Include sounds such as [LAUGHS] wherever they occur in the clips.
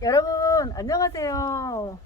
여러분 안녕하세요.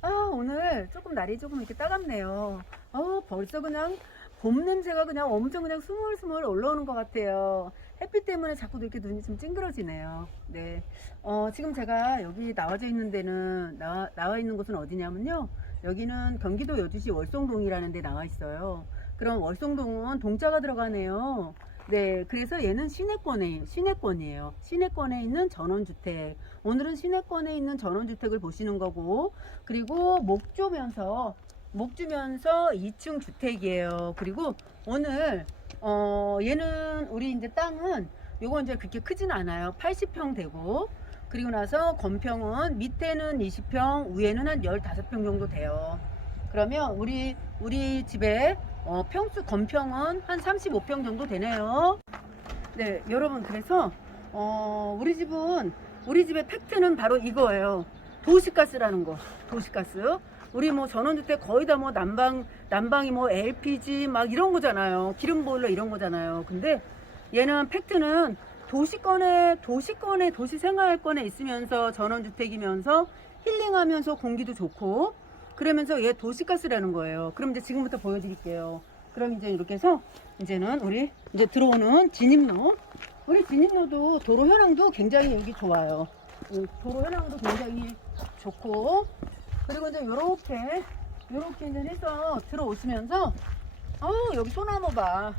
아 오늘 조금 날이 조금 이렇게 따갑네요. 어 벌써 그냥 봄 냄새가 그냥 엄청 그냥 스물스물 올라오는 것 같아요. 햇빛 때문에 자꾸 이렇게 눈이 좀 찡그러지네요. 네. 어 지금 제가 여기 나와져 있는 데는 나, 나와 있는 곳은 어디냐면요. 여기는 경기도 여주시 월송동이라는 데 나와 있어요. 그럼 월송동은 동자가 들어가네요. 네, 그래서 얘는 시내권에 시내권이에요. 시내권에 있는 전원주택. 오늘은 시내권에 있는 전원주택을 보시는 거고, 그리고 목조면서 목주면서 2층 주택이에요. 그리고 오늘 어 얘는 우리 이제 땅은 요거 이제 그렇게 크진 않아요. 80평 되고 그리고 나서 건평은 밑에는 20평, 위에는 한 15평 정도 돼요. 그러면 우리 우리 집에 어, 평수 건평은 한 35평 정도 되네요. 네, 여러분 그래서 어, 우리 집은 우리 집의 팩트는 바로 이거예요. 도시가스라는 거. 도시가스. 우리 뭐 전원주택 거의 다 뭐 난방 난방이 뭐 LPG 막 이런 거잖아요. 기름 보일러 이런 거잖아요. 근데 얘는 팩트는 도시권에 도시권에 도시 생활권에 있으면서 전원주택이면서 힐링하면서 공기도 좋고 그러면서 얘 도시가스라는 거예요. 그럼 이제 지금부터 보여드릴게요. 그럼 이제 이렇게 해서 이제는 우리 이제 들어오는 진입로 우리 진입로도 도로 현황도 굉장히 여기 좋아요. 음, 도로 현황도 굉장히 좋고 그리고 이제 요렇게 요렇게 이제 해서 들어오시면서 어 여기 소나무 봐.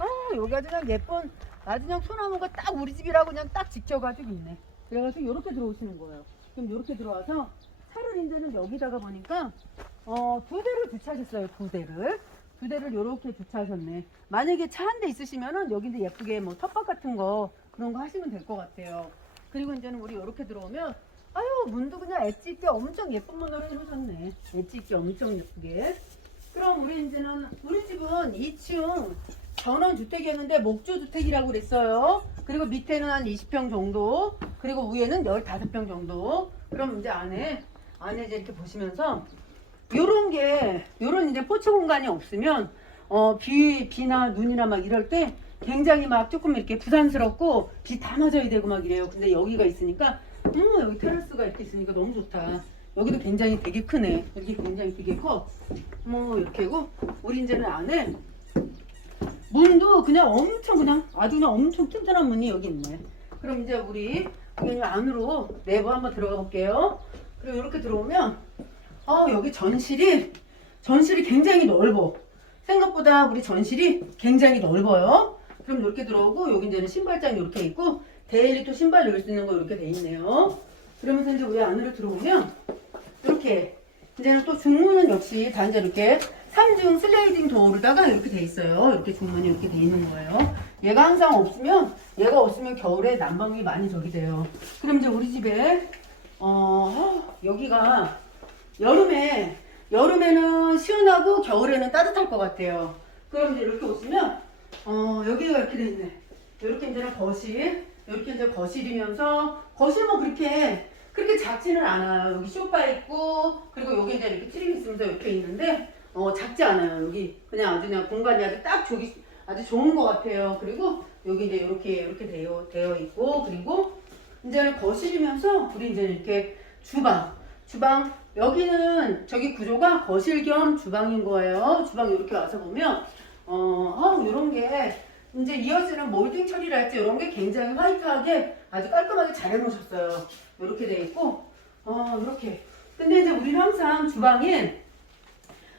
어 여기 아주 그냥 예쁜 아주 그냥 소나무가 딱 우리 집이라고 그냥 딱 지켜가지고 있네. 그래가지고 요렇게 들어오시는 거예요. 그럼 요렇게 들어와서 차를 이제는 여기다가 보니까 어, 두 대를 주차하셨어요. 두 대를. 두 대를 요렇게 주차하셨네. 만약에 차 한 대 있으시면은 여기 이제 예쁘게 뭐 텃밭 같은 거 그런 거 하시면 될 것 같아요. 그리고 이제는 우리 요렇게 들어오면 아유 문도 그냥 엣지 있게 엄청 예쁜 문으로 해놓으셨네. 엣지 있게 엄청 예쁘게. 그럼 우리 이제는 우리 집은 2층 전원 주택이었는데 목조 주택이라고 그랬어요. 그리고 밑에는 한 20평 정도, 그리고 위에는 15평 정도. 그럼 이제 안에 안에 이제 이렇게 보시면서 요런 게 요런 이제 포츠 공간이 없으면 어 비 비나 눈이나 막 이럴 때 굉장히 막 조금 이렇게 부담스럽고 비 다 맞아야 되고 막 이래요. 근데 여기가 있으니까 음 여기 테라스가 이렇게 있으니까 너무 좋다. 여기도 굉장히 되게 크네. 여기 굉장히 되게 커. 뭐 이렇게고 우리 이제는 안에 문도 그냥 엄청 그냥 아주 그냥 엄청 튼튼한 문이 여기 있네. 그럼 이제 우리 여기 안으로 내부 한번 들어가 볼게요. 그리고 이렇게 들어오면 어 여기 전실이 전실이 굉장히 넓어. 생각보다 우리 전실이 굉장히 넓어요. 그럼 이렇게 들어오고 여기 이제는 신발장이 이렇게 있고 데일리토 신발 넣을 수 있는 거 이렇게 돼 있네요. 그러면서 이제 우리 안으로 들어오면 이렇게 이제는 또 중문은 역시 다 이제 이렇게 3중 슬라이딩 도어로다가 이렇게 돼 있어요. 이렇게 중문이 이렇게 돼 있는 거예요. 얘가 항상 없으면 얘가 없으면 겨울에 난방이 많이 저기 돼요. 그럼 이제 우리 집에 어 여기가 여름에 여름에는 시원하고 겨울에는 따뜻할 것 같아요. 그럼 이제 이렇게 오시면 어 여기가 이렇게 돼 있네. 이렇게 이제는 거실, 이렇게 이제 거실이면서 거실 뭐 그렇게 그렇게 작지는 않아요. 여기 소파 있고 그리고 여기 이제 이렇게 트림 있으면서 이렇게 있는데 어 작지 않아요. 여기 그냥 아주 그냥 공간이 아주 딱 저기 아주 좋은 것 같아요. 그리고 여기 이제 이렇게 이렇게 되어 되어 있고 그리고 이제는 거실이면서 우리 이제 이렇게 주방 주방 여기는 저기 구조가 거실 겸 주방인 거예요. 주방 이렇게 와서 보면 어, 이런 게 이제 이어지는 몰딩 처리랄지 이런 게 굉장히 화이트하게 아주 깔끔하게 잘 해놓으셨어요. 이렇게 돼 있고 어 이렇게 근데 이제 우리는 항상 주방에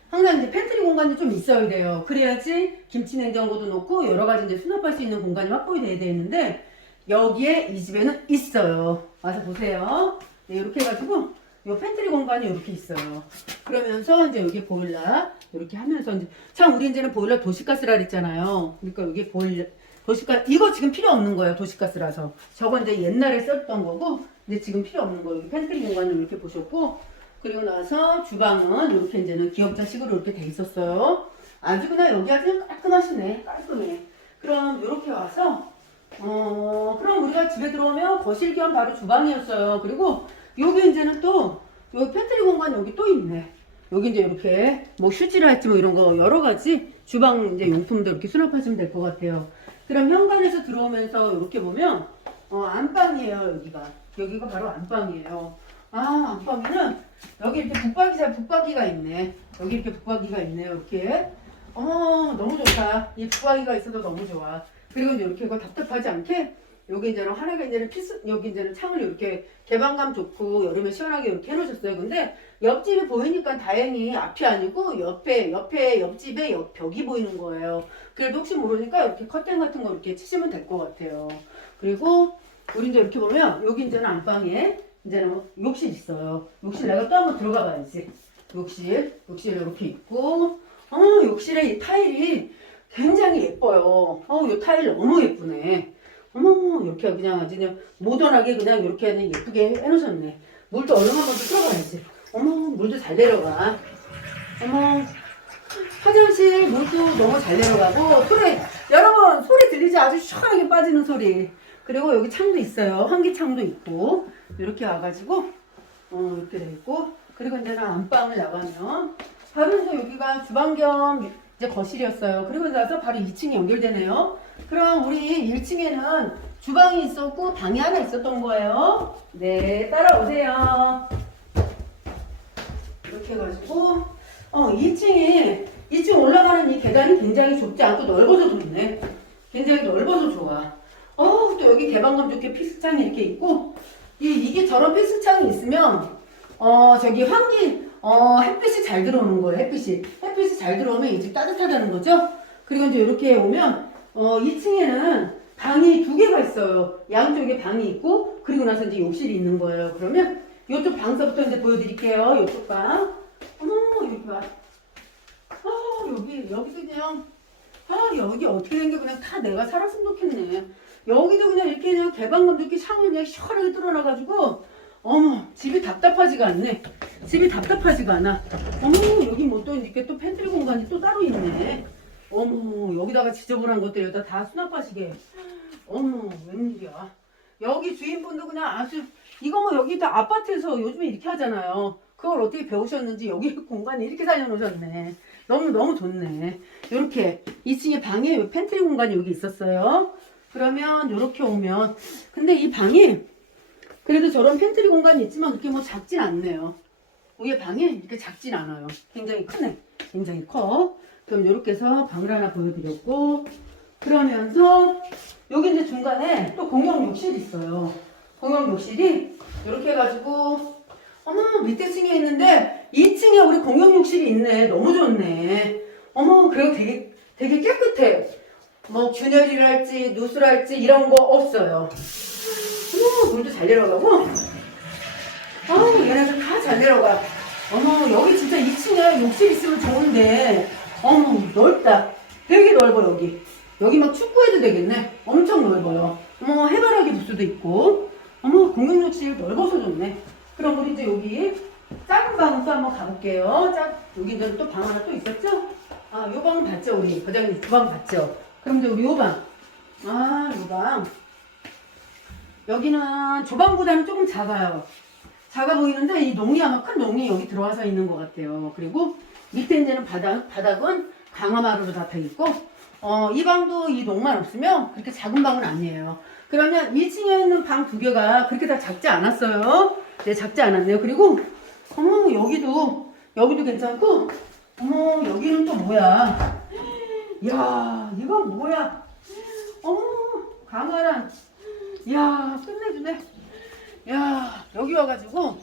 항상 이제 팬트리 공간이 좀 있어야 돼요. 그래야지 김치 냉장고도 놓고 여러 가지 이제 수납할 수 있는 공간이 확보이 돼야 되는데 여기에 이 집에는 있어요. 와서 보세요. 네, 이렇게 해가지고 요 팬트리 공간이 이렇게 있어요. 그러면서 이제 여기 보일러 이렇게 하면서 이제 참 우리 이제는 보일러 도시가스라 그랬잖아요. 그러니까 여기 보일러 도시가 이거 지금 필요 없는 거예요. 도시가스라서 저건 이제 옛날에 썼던 거고 근데 지금 필요 없는 거예요. 팬트리 공간을 이렇게 보셨고 그리고 나서 주방은 이렇게 이제는 기업자식으로 이렇게 돼 있었어요. 아주 그냥 여기 아주 깔끔하시네. 깔끔해. 그럼 이렇게 와서 어 그럼 우리가 집에 들어오면 거실 겸 바로 주방이었어요. 그리고 여기 이제는 또 여기 팬트리 공간 여기 또 있네. 여기 이제 이렇게 뭐 휴지를 할지 뭐 이런 거 여러 가지 주방 이제 용품도 이렇게 수납하시면 될 것 같아요. 그럼 현관에서 들어오면서 이렇게 보면 어 안방이에요 여기가 여기가 바로 안방이에요. 아, 안방에는 여기 이렇게 북박이자 북박이가 있네. 여기 이렇게 북박이가 있네요. 이렇게. 어머, 너무 좋다. 이 북박이가 있어도 너무 좋아. 그리고 이렇게 이거 답답하지 않게 여기 이제는 하나가 이제는 피스 여기 이제는 창을 이렇게 개방감 좋고 여름에 시원하게 이렇게 해놓으셨어요. 근데 옆집이 보이니까 다행히 앞이 아니고 옆에 옆에 옆집에 옆 벽이 보이는 거예요. 그래도 혹시 모르니까 이렇게 커튼 같은 거 이렇게 치시면 될 것 같아요. 그리고 우리 이제 이렇게 보면 여기 이제는 안방에 이제는 욕실 있어요. 욕실 내가 또 한번 들어가 봐야지. 욕실, 욕실 이렇게 있고, 어, 욕실에 이 타일이 굉장히 예뻐요. 어, 이 타일 너무 예쁘네. 어머, 이렇게 그냥 아주 그냥 모던하게 그냥 이렇게 그냥 예쁘게 해놓으셨네. 물도 얼른 한번 더 들어가야지. 어머, 물도 잘 내려가. 어머, 화장실 물도 너무 잘 내려가고, 소리, 여러분, 소리 들리지? 아주 시원하게 빠지는 소리. 그리고 여기 창도 있어요. 환기창도 있고. 이렇게 와가지고, 어, 이렇게 돼 있고. 그리고 이제는 안방을 나가면, 바로 여기가 주방 겸 이제 거실이었어요. 그리고 나서 바로 2층이 연결되네요. 그럼 우리 1층에는 주방이 있었고, 방이 하나 있었던 거예요. 네, 따라오세요. 이렇게 해가지고, 어, 2층에, 2층 올라가는 이 계단이 굉장히 좁지 않고 넓어서 좋네. 굉장히 넓어서 좋아. 어, 또 여기 개방감 좋게 피스창이 이렇게 있고, 이, 이게 저런 피스창이 있으면, 어, 저기 환기, 어, 햇빛이 잘 들어오는 거예요, 햇빛이. 햇빛이 잘 들어오면 이 집 따뜻하다는 거죠? 그리고 이제 이렇게 오면, 어, 2층에는 방이 두 개가 있어요. 양쪽에 방이 있고, 그리고 나서 이제 욕실이 있는 거예요. 그러면, 이쪽 방서부터 이제 보여드릴게요. 이쪽 방. 어머, 여기 봐. 아, 여기, 여기도 그냥, 아, 여기 어떻게 된 게 그냥 다 내가 살았으면 좋겠네. 여기도 그냥 이렇게 그냥 개방감 도 이렇게 창을 그냥 시원하게 뚫어놔가지고, 어머, 집이 답답하지가 않네. 집이 답답하지가 않아. 어머, 여기 뭐 또 이렇게 또 팬트리 공간이 또 따로 있네. 어머, 여기다가 지저분한 것들 여기다 다 수납하시게. 어머, 웬일이야. 여기 주인분도 그냥 아주, 이거 뭐 여기 다 아파트에서 요즘에 이렇게 하잖아요. 그걸 어떻게 배우셨는지 여기 [LAUGHS] 공간이 이렇게 살려놓으셨네. 너무, 너무 좋네. 요렇게 2층에 방에 팬트리 공간이 여기 있었어요. 그러면 요렇게 오면, 근데 이 방이 그래도 저런 팬트리 공간이 있지만 그렇게 뭐 작진 않네요. 위에 방이 이렇게 작진 않아요. 굉장히 크네. 굉장히 커. 그럼 이렇게 해서 방을 하나 보여드렸고, 그러면서 여기 이제 중간에 또 공용 욕실이 있어요. 공용 욕실이 이렇게 해가지고, 어머, 밑에 층에 있는데 2층에 우리 공용 욕실이 있네. 너무 좋네. 어머, 그리고 되게, 되게 깨끗해. 뭐 균열이랄지 누수랄지 이런 거 없어요. 어머, 물도 잘 내려가고. 아우, 얘네들 다 잘 내려가. 어머, 여기 진짜 2층에 욕실 있으면 좋은데. 어머, 넓다. 되게 넓어, 여기. 여기 막 축구해도 되겠네. 엄청 넓어요. 어머, 해바라기 부스도 있고. 어머, 공용 욕실 넓어서 좋네. 그럼 우리 이제 여기 작은 방도 한번 가볼게요. 짝, 여기 이제 또 방 하나 또 있었죠? 아, 요 방은 봤죠, 우리. 과장님 두방 봤죠? 그럼 이제 우리 요 방. 아, 요 방. 여기는 조방보다는 조금 작아요. 작아 보이는데 이 농이 아마 큰 농이 여기 들어와서 있는 것 같아요. 그리고 밑에 이제는 바닥, 바닥은 강화마루로 다 돼 있고, 어, 이 방도 이 농만 없으면 그렇게 작은 방은 아니에요. 그러면 1층에 있는 방 두 개가 그렇게 다 작지 않았어요. 네, 작지 않았네요. 그리고, 어머, 여기도, 여기도 괜찮고, 어머, 여기는 또 뭐야. 야 이건 뭐야. 어머, 강화란. 이야 끝내주네 야 여기 와가지고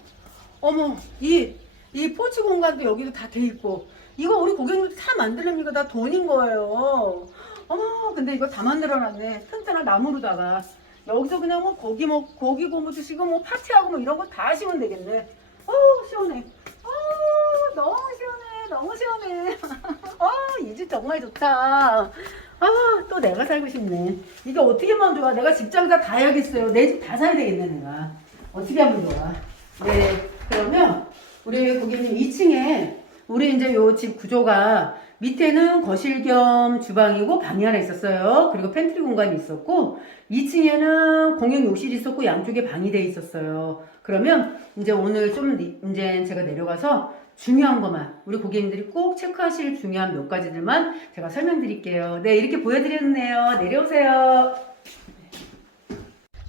어머 이 이 포츠 공간도 여기도 다 돼 있고 이거 우리 고객님들 다 만드는 이거 다 돈인 거예요 어머 근데 이거 다 만들어놨네 튼튼한 나무로다가 여기서 그냥 뭐 고기 뭐 고기 고무 드시고 뭐 파티하고 뭐 이런 거 다 하시면 되겠네 어우 시원해 어 너무 시원해 너무 시원해 [LAUGHS] 어이 집 정말 좋다 아, 또 내가 살고 싶네. 이게 어떻게 좋아? 내가 직장사 다 해야겠어요. 내 집 다 사야 되겠네, 내가. 어떻게 하면 좋아? 네. 그러면, 우리 고객님 2층에, 우리 이제 요 집 구조가 밑에는 거실 겸 주방이고 방이 하나 있었어요. 그리고 팬트리 공간이 있었고, 2층에는 공용 욕실이 있었고, 양쪽에 방이 돼 있었어요. 그러면, 이제 오늘 좀, 니- 이제 제가 내려가서 중요한 것만 우리 고객님들이 꼭 체크하실 중요한 몇 가지들만 제가 설명드릴게요. 네, 이렇게 보여드렸네요. 내려오세요.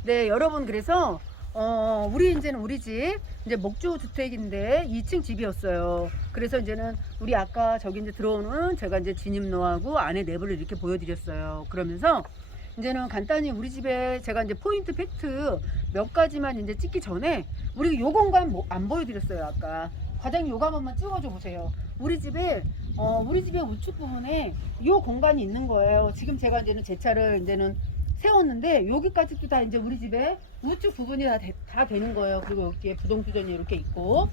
네, 여러분 그래서 어, 우리 이제는 우리 집 이제 목조 주택인데 2층 집이었어요. 그래서 이제는 우리 아까 저기 이제 들어오는 제가 이제 진입로하고 안에 내부를 이렇게 보여드렸어요. 그러면서 이제는 간단히 우리 집에 제가 이제 포인트 팩트 몇 가지만 이제 찍기 전에 우리 요 공간 뭐- 안 보여드렸어요 아까 과장님 요거 한 번만 찍어줘 보세요. 우리 집에 어 우리 집의 우측 부분에 요 공간이 있는 거예요. 지금 제가 이제는 제 차를 이제는 세웠는데 여기까지도 다 이제 우리 집에 우측 부분이 다, 되, 다 되는 거예요. 그리고 여기에 부동수전이 이렇게 있고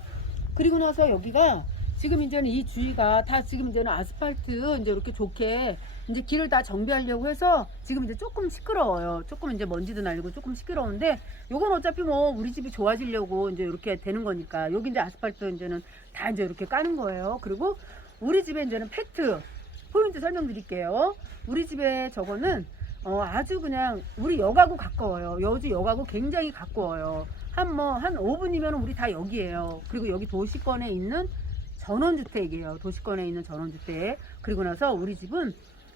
그리고 나서 여기가 지금 이제는 이 주위가 다 지금 이제는 아스팔트 이제 이렇게 좋게 이제 길을 다 정비하려고 해서 지금 이제 조금 시끄러워요. 조금 이제 먼지도 날리고 조금 시끄러운데 요건 어차피 뭐 우리 집이 좋아지려고 이제 이렇게 되는 거니까 여기 이제 아스팔트 이제는 다 이제 이렇게 까는 거예요. 그리고 우리 집에 이제는 팩트 포인트 설명드릴게요. 우리 집에 저거는 어, 아주 그냥 우리 역하고 가까워요. 여주 역하고 굉장히 가까워요. 한 뭐 한 5분이면 우리 다 여기에요. 그리고 여기 도시권에 있는 전원주택이에요. 도시권에 있는 전원주택. 그리고 나서 우리 집은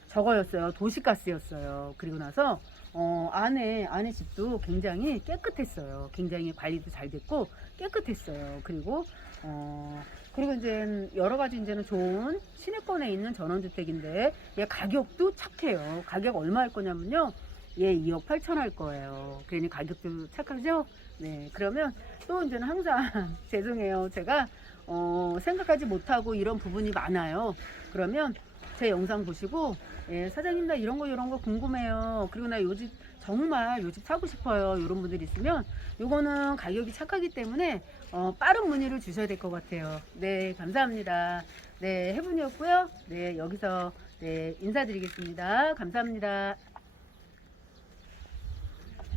저거였어요. 도시가스였어요. 그리고 나서 어, 안에 안에 집도 굉장히 깨끗했어요. 굉장히 관리도 잘 됐고 깨끗했어요. 그리고 어, 그리고 이제 여러 가지 이제는 좋은 시내권에 있는 전원주택인데 얘 가격도 착해요. 가격 얼마 할 거냐면요. 얘 2억 8천 할 거예요. 그러니 가격도 착하죠? 네. 그러면 또 이제는 항상 [LAUGHS] 죄송해요. 제가 어, 생각하지 못하고 이런 부분이 많아요. 그러면 제 영상 보시고 예, 사장님 나 이런 거 이런 거 궁금해요. 그리고 나 요집 정말 요집 사고 싶어요. 이런 분들 있으면 요거는 가격이 착하기 때문에 어, 빠른 문의를 주셔야 될 것 같아요. 네, 감사합니다. 네, 해분이었고요. 네, 여기서 네, 인사드리겠습니다. 감사합니다.